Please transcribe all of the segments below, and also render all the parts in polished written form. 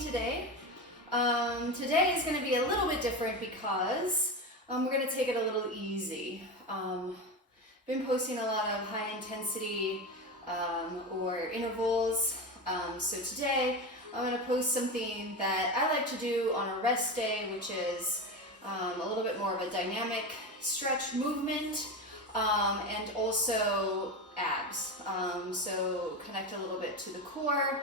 today. Today is going to be a little bit different because we're going to take it a little easy. Been posting a lot of high intensity or intervals. So today I'm going to post something that I like to do on a rest day, which is a little bit more of a dynamic stretch movement and also abs. So connect a little bit to the core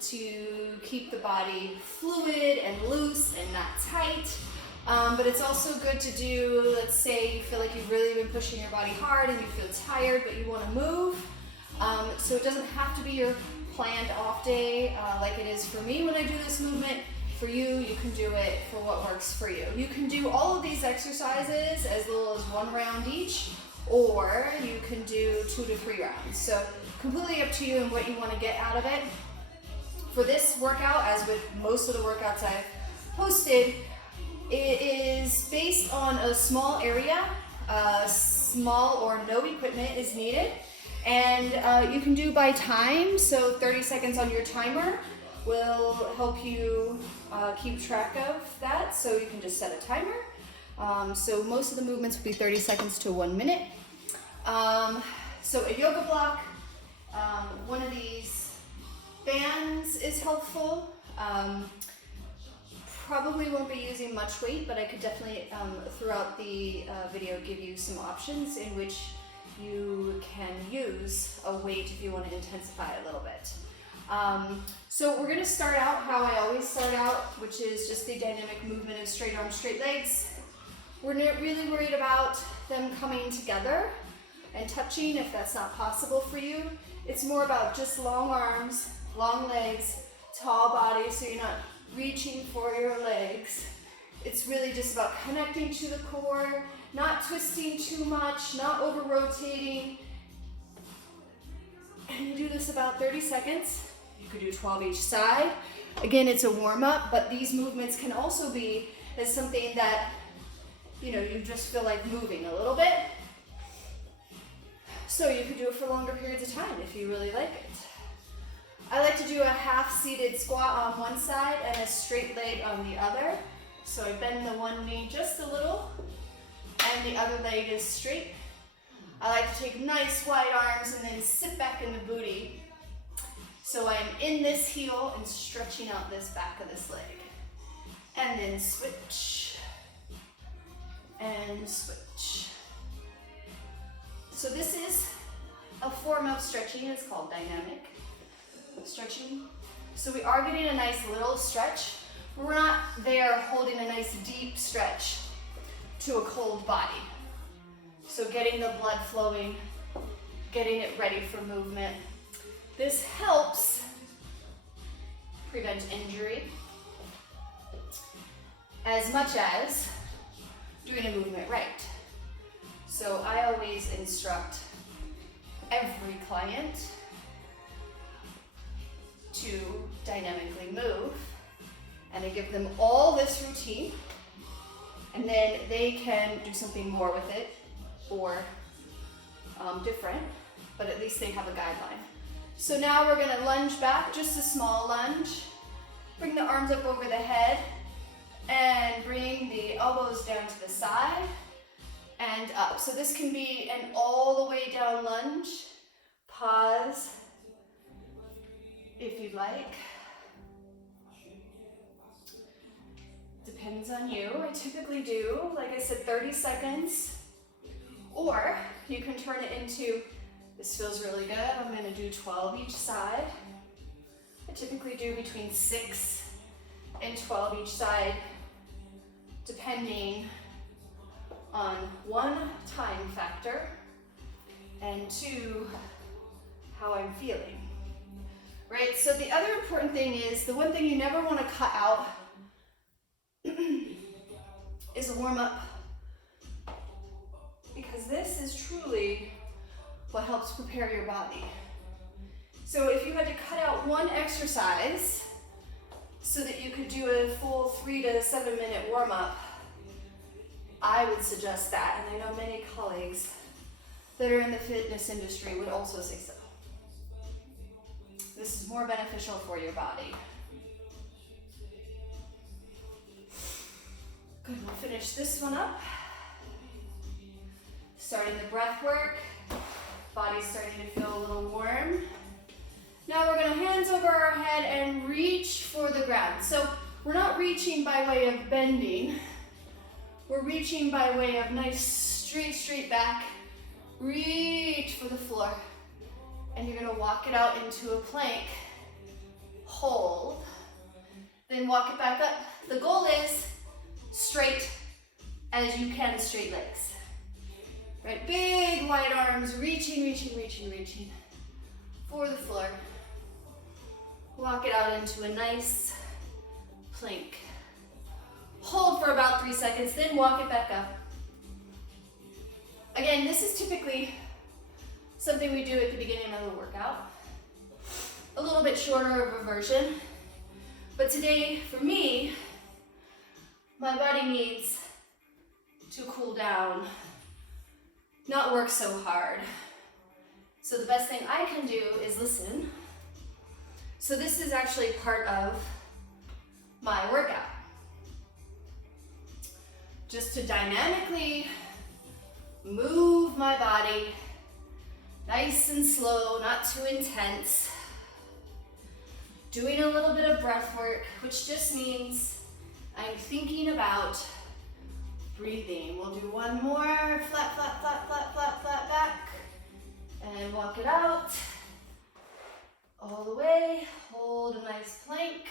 to keep the body fluid and loose and not tight. But it's also good to do, let's say you feel like you've really been pushing your body hard and you feel tired but you want to move. So it doesn't have to be your planned off day like it is for me when I do this movement. For you, you can do it for what works for you. You can do all of these exercises as little as 1 round each, or you can do 2 to 3 rounds. So completely up to you and what you want to get out of it. For this workout, as with most of the workouts I've posted, it is based on a small area. Small or no equipment is needed. And you can do by time, so 30 seconds on your timer will help you keep track of that. So you can just set a timer. So most of the movements will be 30 seconds to 1 minute. So a yoga block, one of these bands is helpful. Probably won't be using much weight, but I could definitely throughout the video give you some options in which you can use a weight if you want to intensify a little bit. So we're going to start out how I always start out, which is just the dynamic movement of straight arms, straight legs. We're not really worried about them coming together and touching if that's not possible for you. It's more about just long arms, long legs, tall body, so you're not reaching for your legs. It's really just about connecting to the core, not twisting too much, not over rotating. And you do this about 30 seconds. You could do 12 each side. Again, it's a warm-up, but these movements can also be as something that, you just feel like moving a little bit. So you could do it for longer periods of time if you really like it. I like to do a half-seated squat on one side and a straight leg on the other. So I bend the one knee just a little, and the other leg is straight. I like to take nice wide arms and then sit back in the booty. So I'm in this heel and stretching out this back of this leg. And then switch. And switch. So this is a form of stretching. It's called dynamic stretching. So we are getting a nice little stretch. We're not there holding a nice deep stretch to a cold body. So getting the blood flowing, getting it ready for movement. This helps prevent injury as much as doing a movement right. So I always instruct every client to dynamically move, and I give them all this routine, and then they can do something more with it or different, but at least they have a guideline. So now we're going to lunge back, just a small lunge. Bring the arms up over the head and bring the elbows down to the side and up. So this can be an all the way down lunge. Pause if you'd like. Depends on you. I typically do, like I said, 30 seconds. Or you can turn it into, this feels really good, I'm going to do 12 each side. I typically do between 6 and 12 each side, depending on 1, time factor, and 2, how I'm feeling. Right, so the other important thing is, the one thing you never want to cut out is a warm-up, because this is truly what helps prepare your body. So if you had to cut out one exercise so that you could do a full 3 to 7 minute warm-up, I would suggest that, and I know many colleagues that are in the fitness industry would also say so. This is more beneficial for your body. Good, we'll finish this one up. Starting the breath work. Body's starting to feel a little warm. Now we're gonna hands over our head and reach for the ground. So we're not reaching by way of bending. We're reaching by way of nice straight back. Reach for the floor. And you're gonna walk it out into a plank. Hold. Then walk it back up. The goal is straight as you can, straight legs. Right, big wide arms, reaching for the floor. Walk it out into a nice plank. Hold for about 3 seconds, then walk it back up. Again, this is typically something we do at the beginning of the workout. A little bit shorter of a version. But today, for me, my body needs to cool down, not work so hard. So the best thing I can do is listen. So this is actually part of my workout. Just to dynamically move my body, nice and slow, not too intense. Doing a little bit of breath work, which just means I'm thinking about breathing. We'll do one more, flat back, and walk it out. All the way, hold a nice plank,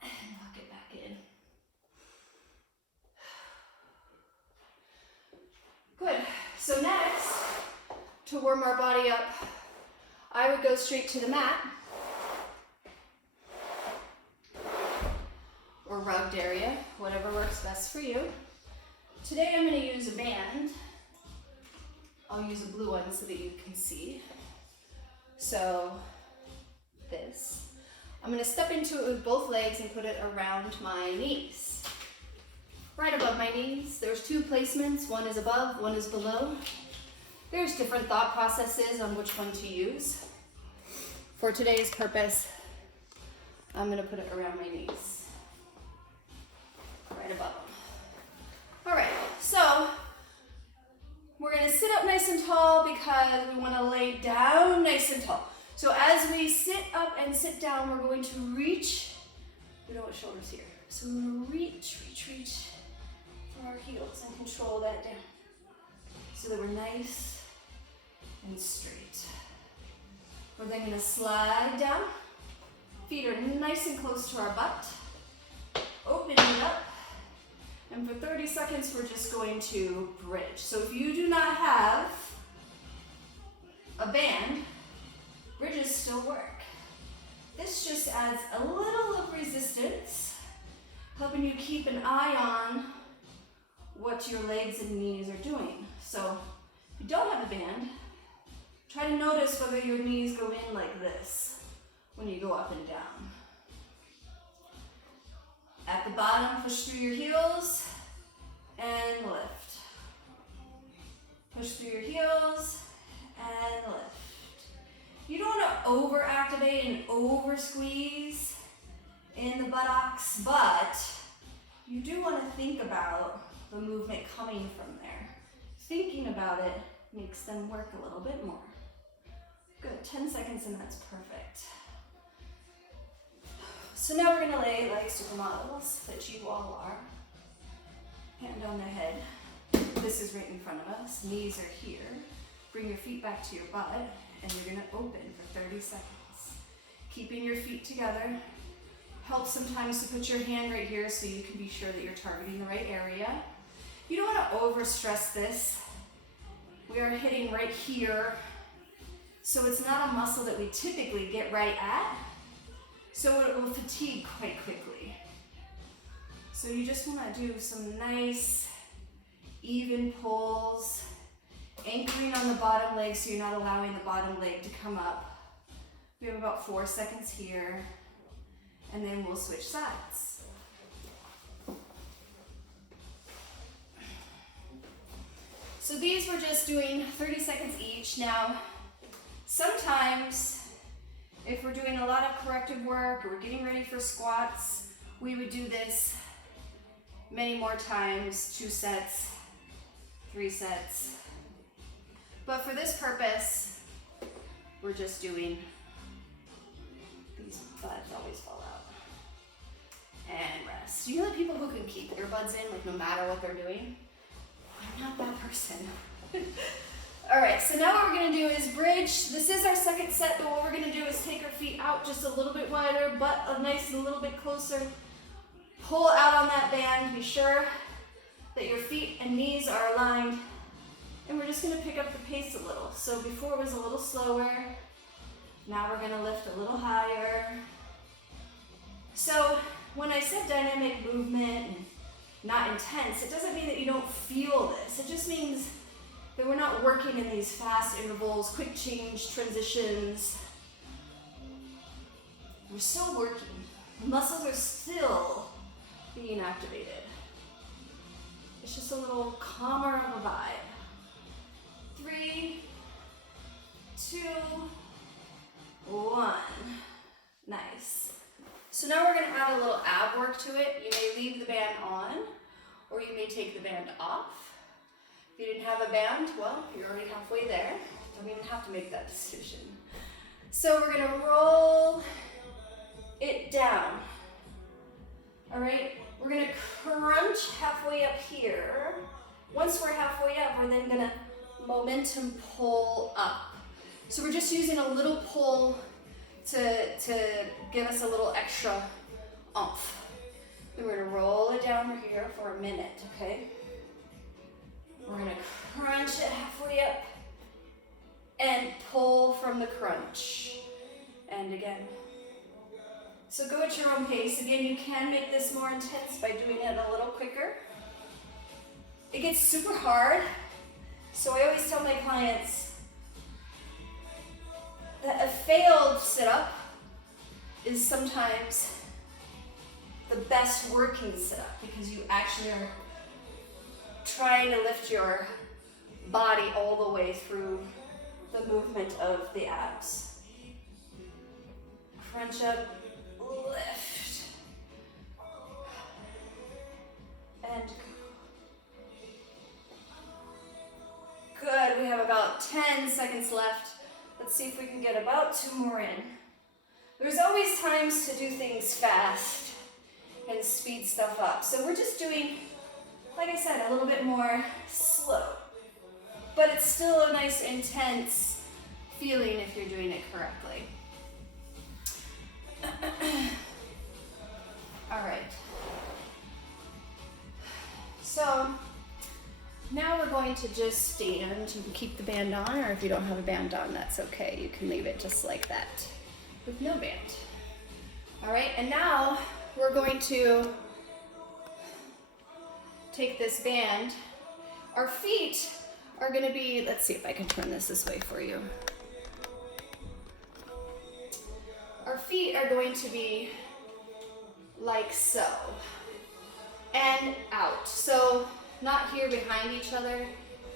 and walk it back in. Good, so next, to warm our body up, I would go straight to the mat, or rugged area, whatever works best for you. Today I'm going to use a band. I'll use a blue one so that you can see. So this. I'm going to step into it with both legs and put it around my knees. Right above my knees. There's two placements. One is above, one is below. There's different thought processes on which one to use. For today's purpose, I'm going to put it around my knees. Right above them. All right, so we're going to sit up nice and tall because we want to lay down nice and tall. So as we sit up and sit down, we're going to reach. We don't want shoulders here. So we're going to reach for our heels and control that down. So that we're nice and straight. We're then going to slide down. Feet are nice and close to our butt. Opening up. And for 30 seconds, we're just going to bridge. So if you do not have a band, bridges still work. This just adds a little of resistance, helping you keep an eye on what your legs and knees are doing. So if you don't have a band, try to notice whether your knees go in like this when you go up and down. At the bottom, push through your heels and lift. Push through your heels and lift. You don't want to over-activate and over-squeeze in the buttocks, but you do want to think about the movement coming from there. Thinking about it makes them work a little bit more. Good, 10 seconds and that's perfect. So now we're going to lay like supermodels that you all are. Hand on the head. This is right in front of us. Knees are here. Bring your feet back to your butt and you're going to open for 30 seconds. Keeping your feet together. Helps sometimes to put your hand right here so you can be sure that you're targeting the right area. You don't want to overstress this. We are hitting right here. So it's not a muscle that we typically get right at. So it will fatigue quite quickly. So you just want to do some nice, even pulls, anchoring on the bottom leg so you're not allowing the bottom leg to come up. We have about 4 seconds here, and then we'll switch sides. So these we're just doing 30 seconds each. Now, sometimes if we're doing a lot of corrective work or we're getting ready for squats, we would do this many more times, 2 sets, 3 sets. But for this purpose, we're just doing, these buds always fall out. And rest. You know the people who can keep earbuds in, like no matter what they're doing? I'm not that person. All right, so now what we're gonna do is bridge. This is our second set, but what we're gonna do is take our feet out just a little bit wider, butt nice and a little bit closer. Pull out on that band. Be sure that your feet and knees are aligned. And we're just gonna pick up the pace a little. So before it was a little slower. Now we're gonna lift a little higher. So when I said dynamic movement and not intense, it doesn't mean that you don't feel this. It just means that we're not working in these fast intervals, quick change, transitions. We're still working. The muscles are still being activated. It's just a little calmer of a vibe. 3, 2, 1. Nice. So now we're going to add a little ab work to it. You may leave the band on, or you may take the band off. If you didn't have a band, well, you're already halfway there. Don't even have to make that decision. So we're going to roll it down. All right, we're going to crunch halfway up here. Once we're halfway up, we're then going to momentum pull up. So we're just using a little pull to give us a little extra oomph. Then we're going to roll it down here for a minute, okay? We're going to crunch it halfway up and pull from the crunch. And again. So go at your own pace. Again, you can make this more intense by doing it a little quicker. It gets super hard. So I always tell my clients that a failed sit-up is sometimes the best working sit-up because you actually are trying to lift your body all the way through the movement of the abs. Crunch up, lift, and go. Good, we have about 10 seconds left. Let's see if we can get about 2 more in. There's always times to do things fast and speed stuff up. So we're just doing, like I said, a little bit more slow. But it's still a nice intense feeling if you're doing it correctly. All right. So now we're going to just stand. You can keep the band on, or if you don't have a band on, that's okay. You can leave it just like that with no band. All right, and now we're going to take this band. Our feet are going to be, let's see if I can turn this way for you. Our feet are going to be like so, and out. So not here behind each other,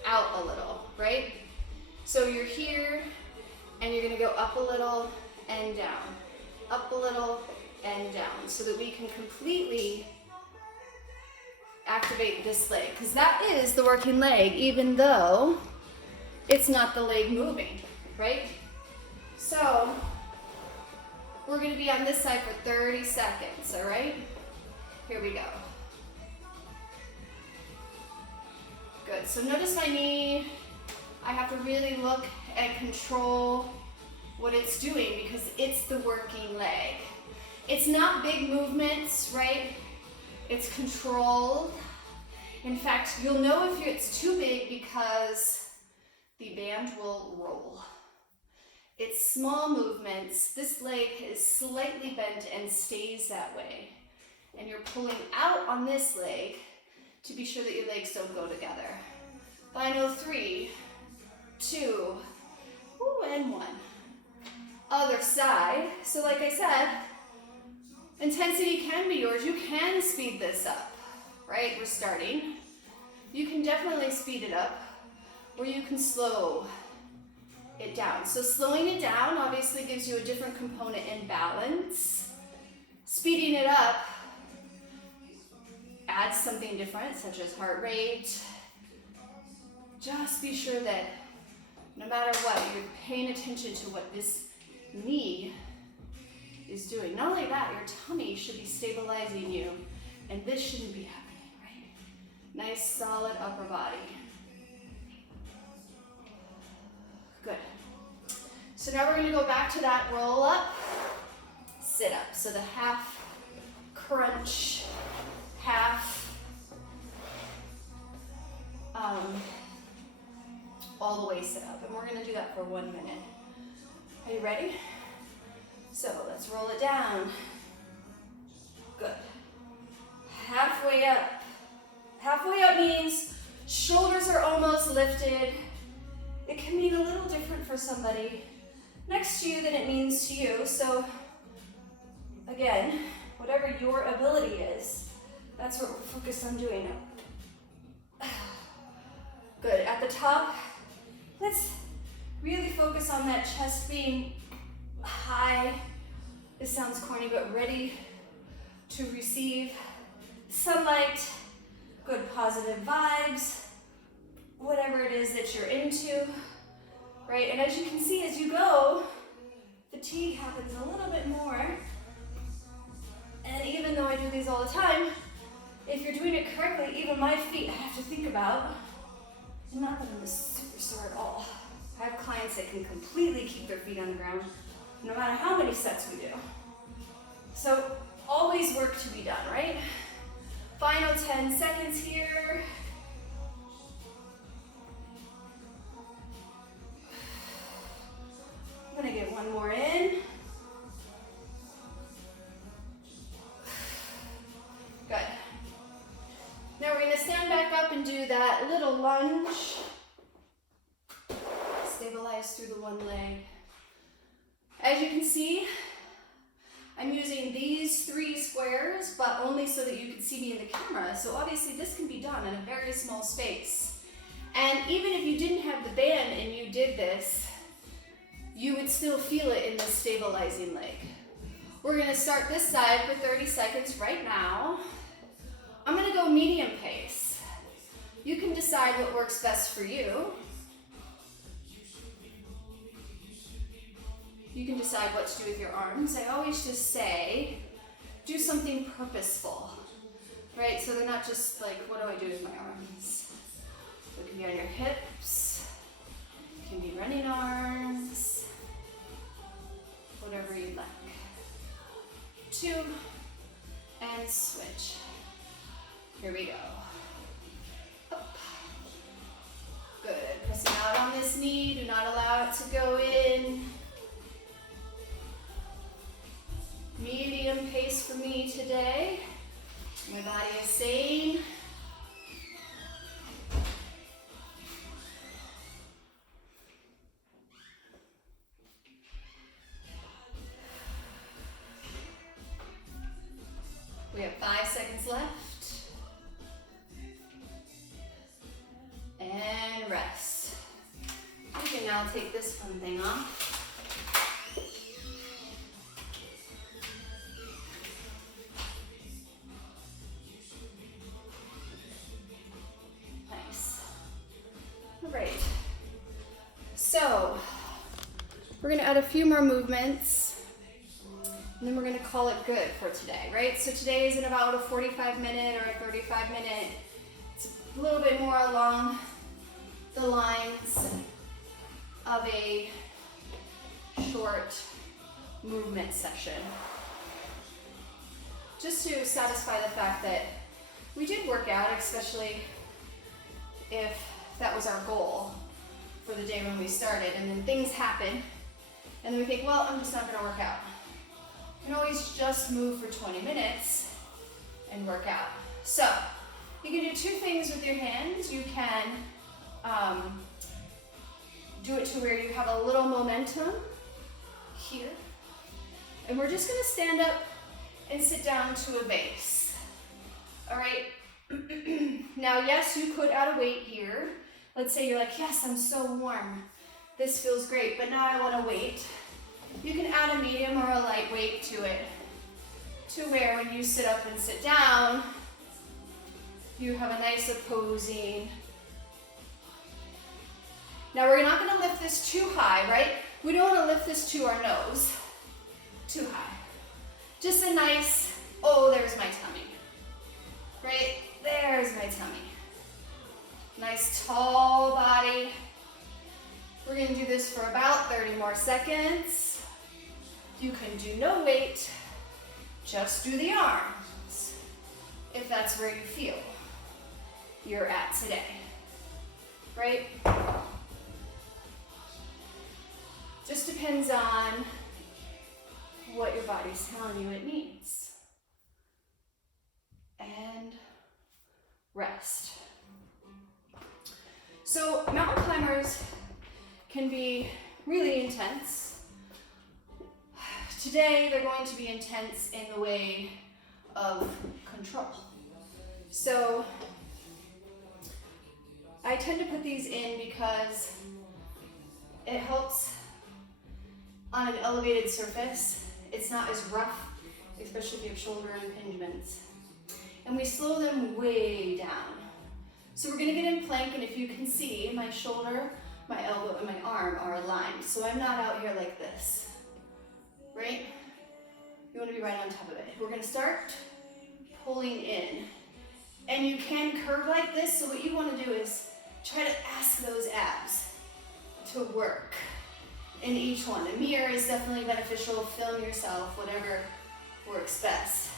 out a little, right? So you're here, and you're gonna go up a little and down, up a little and down, so that we can completely activate this leg, because that is the working leg, even though it's not the leg moving, right? So we're gonna be on this side for 30 seconds, all right? Here we go. Good, so notice my knee. I have to really look and control what it's doing because it's the working leg. It's not big movements, right? It's controlled. In fact, you'll know if it's too big because the band will roll. It's small movements. This leg is slightly bent and stays that way. And you're pulling out on this leg to be sure that your legs don't go together. Final 3, 2, and 1. Other side. So like I said, intensity can be yours. You can speed this up, right? We're starting. You can definitely speed it up, or you can slow it down. So slowing it down obviously gives you a different component in balance. Speeding it up add something different, such as heart rate, just be sure that no matter what, you're paying attention to what this knee is doing. Not only that, your tummy should be stabilizing you, and this shouldn't be happening, right? Nice, solid upper body. Good. So now we're gonna go back to that roll up, sit up. So the half crunch, half all the way sit up. And we're gonna do that for 1 minute. Are you ready? So let's roll it down. Good. Halfway up. Halfway up means shoulders are almost lifted. It can mean a little different for somebody next to you than it means to you. So again, whatever your ability is, that's what we're focused on doing. Good. At the top, let's really focus on that chest being high. This sounds corny, but ready to receive sunlight, good positive vibes, whatever it is that you're into, right? And as you can see, as you go, fatigue happens a little bit more. And even though I do these all the time, if you're doing it correctly, even my feet I have to think about. Not that I'm a superstar at all. I have clients that can completely keep their feet on the ground, no matter how many sets we do. So always work to be done, right? Final 10 seconds here. I'm gonna get one more in. Good. Now we're gonna stand back up and do that little lunge. Stabilize through the one leg. As you can see, I'm using these 3 squares, but only so that you can see me in the camera. So obviously this can be done in a very small space. And even if you didn't have the band and you did this, you would still feel it in the stabilizing leg. We're gonna start this side for 30 seconds right now. I'm gonna go medium pace. You can decide what works best for you. You can decide what to do with your arms. I always just say, do something purposeful, right? So they're not just like, what do I do with my arms? So it can be on your hips, it can be running arms, whatever you'd like. 2, and switch. Here we go. Up. Good. Pressing out on this knee. Do not allow it to go in. Medium pace for me today. My body is sane. We have 5 seconds left. And rest. You can now take this fun thing off. Nice. All right. So, we're going to add a few more movements. And then we're gonna call it good for today, right? So today isn't about a 45-minute or a 35-minute. It's a little bit more along the lines of a short movement session. Just to satisfy the fact that we did work out, especially if that was our goal for the day when we started, and then things happen, and then we think, well, I'm just not gonna work out. You can always just move for 20 minutes and work out. So you can do 2 things with your hands. You can do it to where you have a little momentum here. And we're just gonna stand up and sit down to a base. All right? Now, yes, you could add a weight here. Let's say you're like, yes, I'm so warm. This feels great, but now I wanna wait. You can add a medium or a light weight to it, to where when you sit up and sit down, You have a nice opposing. Now we're not gonna lift this too high, right? We don't wanna lift this to our nose, too high. Just a nice, oh, there's my tummy. Right, there's my tummy. Nice tall body. We're gonna do this for about 30 more seconds. You can do no weight, just do the arms, if that's where you feel you're at today, right? Just depends on what your body's telling you it needs. And rest. So mountain climbers can be really intense. Today they're going to be intense in the way of control. So I tend to put these in because it helps on an elevated surface. It's not as rough, especially if you have shoulder impingements. And we slow them way down. So we're gonna get in plank, and if you can see, my shoulder, my elbow, and my arm are aligned. So I'm not out here like this, right? You wanna be right on top of it. We're gonna start pulling in. And you can curve like this, so what you wanna do is try to ask those abs to work in each one. A mirror is definitely beneficial. Film yourself, whatever works best.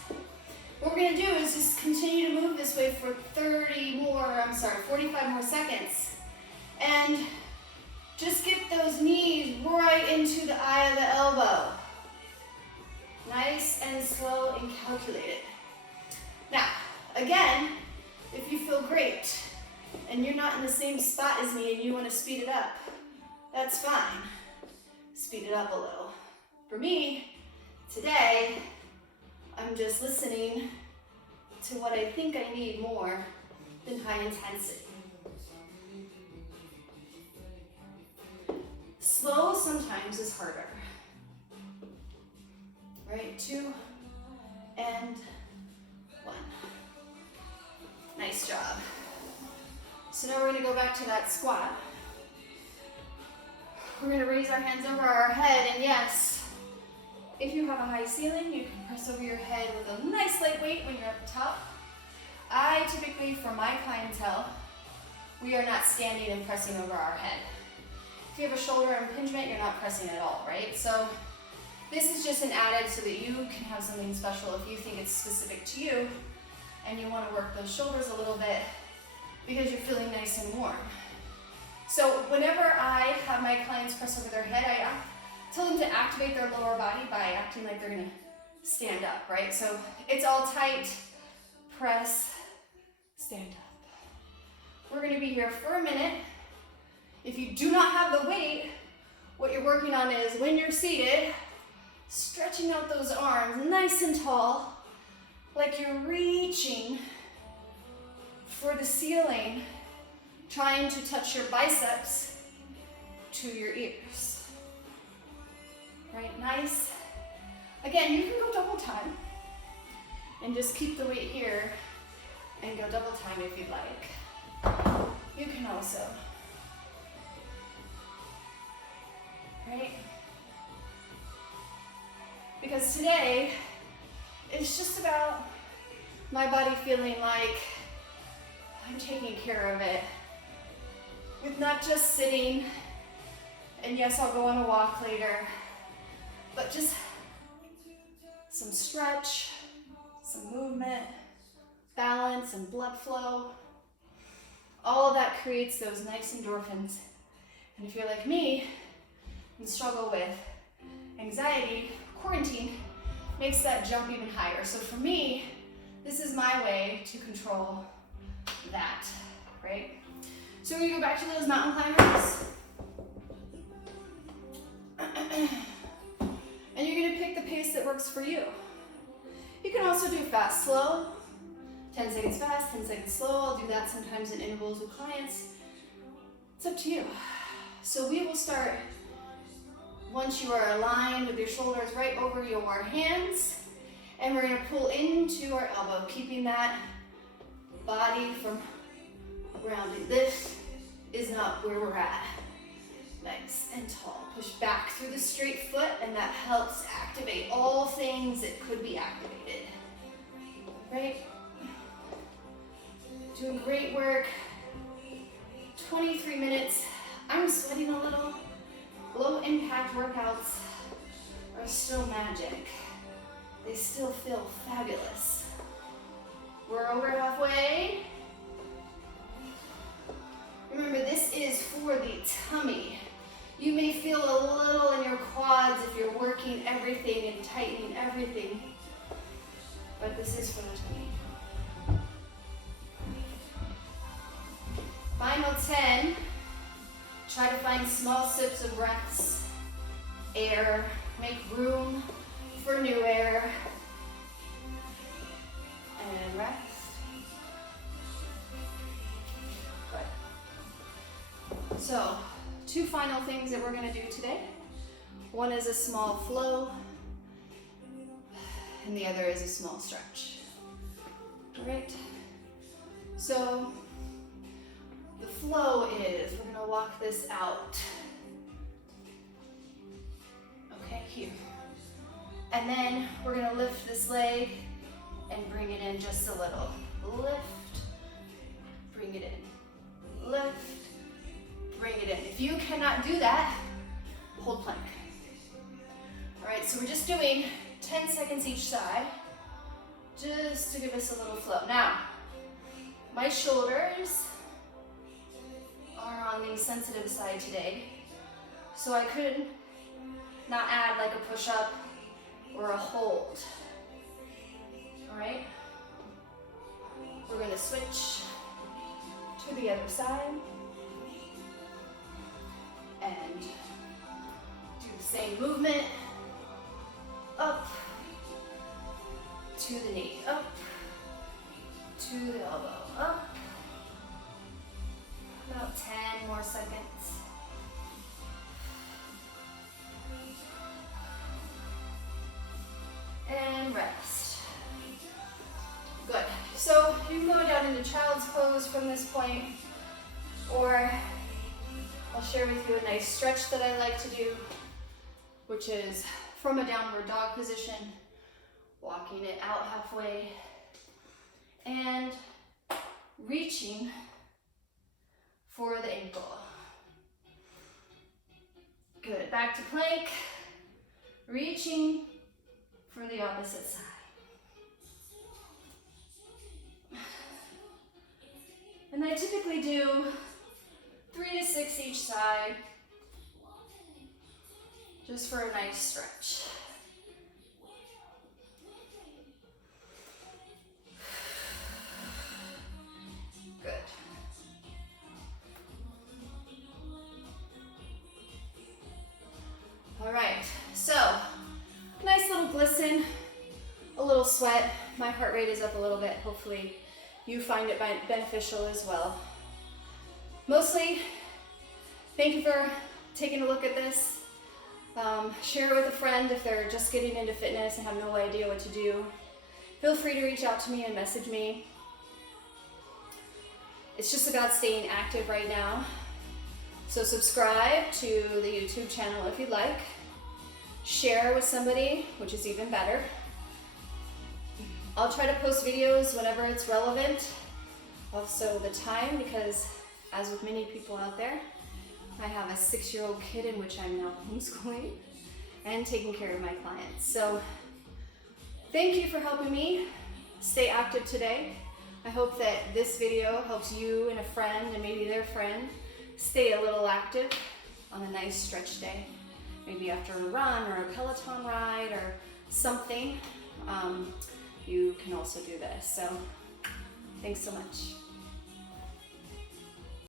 What we're gonna do is just continue to move this way for 45 more seconds. And just get those knees right into the eye of the elbow. Nice and slow and calculated. Now, again, if you feel great and you're not in the same spot as me and you wanna speed it up, that's fine. Speed it up a little. For me, today, I'm just listening to what I think I need more than high intensity. Slow sometimes is harder. Right, 2 and 1. Nice job. So now we're gonna go back to that squat. We're gonna raise our hands over our head, and yes, if you have a high ceiling, you can press over your head with a nice light weight when you're at the top. I typically, for my clientele, we are not standing and pressing over our head. If you have a shoulder impingement, you're not pressing at all, right? So this is just an added so that you can have something special if you think it's specific to you and you want to work those shoulders a little bit because you're feeling nice and warm. So whenever I have my clients press over their head, I tell them to activate their lower body by acting like they're gonna stand up, right? So it's all tight, press, stand up. We're gonna be here for a minute. If you do not have the weight, what you're working on is when you're seated, stretching out those arms nice and tall, like you're reaching for the ceiling, trying to touch your biceps to your ears. Right, nice. Again, you can go double time and just keep the weight here and go double time if you'd like. You can also, right? Because today, it's just about my body feeling like I'm taking care of it with not just sitting, and yes, I'll go on a walk later, but just some stretch, some movement, balance and blood flow. All of that creates those nice endorphins. And if you're like me and struggle with anxiety, quarantine makes that jump even higher. So for me, this is my way to control that, right? So we're gonna go back to those mountain climbers. And you're gonna pick the pace that works for you. You can also do fast, slow, 10 seconds fast, 10 seconds slow. I'll do that sometimes in intervals with clients. It's up to you. So we will start once you are aligned with your shoulders right over your hands, and we're gonna pull into our elbow, keeping that body from grounding. This is not where we're at. Nice and tall. Push back through the straight foot, and that helps activate all things that could be activated. Right? Doing great work. 23 minutes. I'm sweating a little. Low impact workouts are still magic. They still feel fabulous. We're over halfway. Remember, this is for the tummy. You may feel a little in your quads if you're working everything and tightening everything, but this is for the tummy. Final 10. Try to find small sips of breaths, air, make room for new air, and rest. Good. So, 2 final things that we're going to do today. One is a small flow, and the other is a small stretch. All right? So, the flow is, we're going to walk this out. Okay, here. And then we're going to lift this leg and bring it in just a little. Lift, bring it in. Lift, bring it in. If you cannot do that, hold plank. All right, so we're just doing 10 seconds each side, just to give us a little flow. Now, my shoulders are on the sensitive side today, so I could not add like a push-up or a hold. All right, we're gonna switch to the other side and do the same movement. Up to the knee, up to the elbow, up. About 10 more seconds. And rest. Good. So you can go down into child's pose from this point, or I'll share with you a nice stretch that I like to do, which is from a downward dog position, walking it out halfway, and reaching for the ankle. Good. Back to plank, reaching for the opposite side. And I typically do 3 to 6 each side, just for a nice stretch. Good. All right, so nice little glisten, a little sweat. My heart rate is up a little bit. Hopefully you find it beneficial as well. Mostly, thank you for taking a look at this. Share it with a friend if they're just getting into fitness and have no idea what to do. Feel free to reach out to me and message me. It's just about staying active right now. So subscribe to the YouTube channel if you'd like. Share with somebody, which is even better. I'll try to post videos whenever it's relevant. Also the time, because as with many people out there, I have a 6-year-old kid in which I'm now homeschooling and taking care of my clients. So thank you for helping me stay active today. I hope that this video helps you and a friend and maybe their friend stay a little active on a nice stretch day. Maybe after a run or a Peloton ride or something, you can also do this. So thanks so much.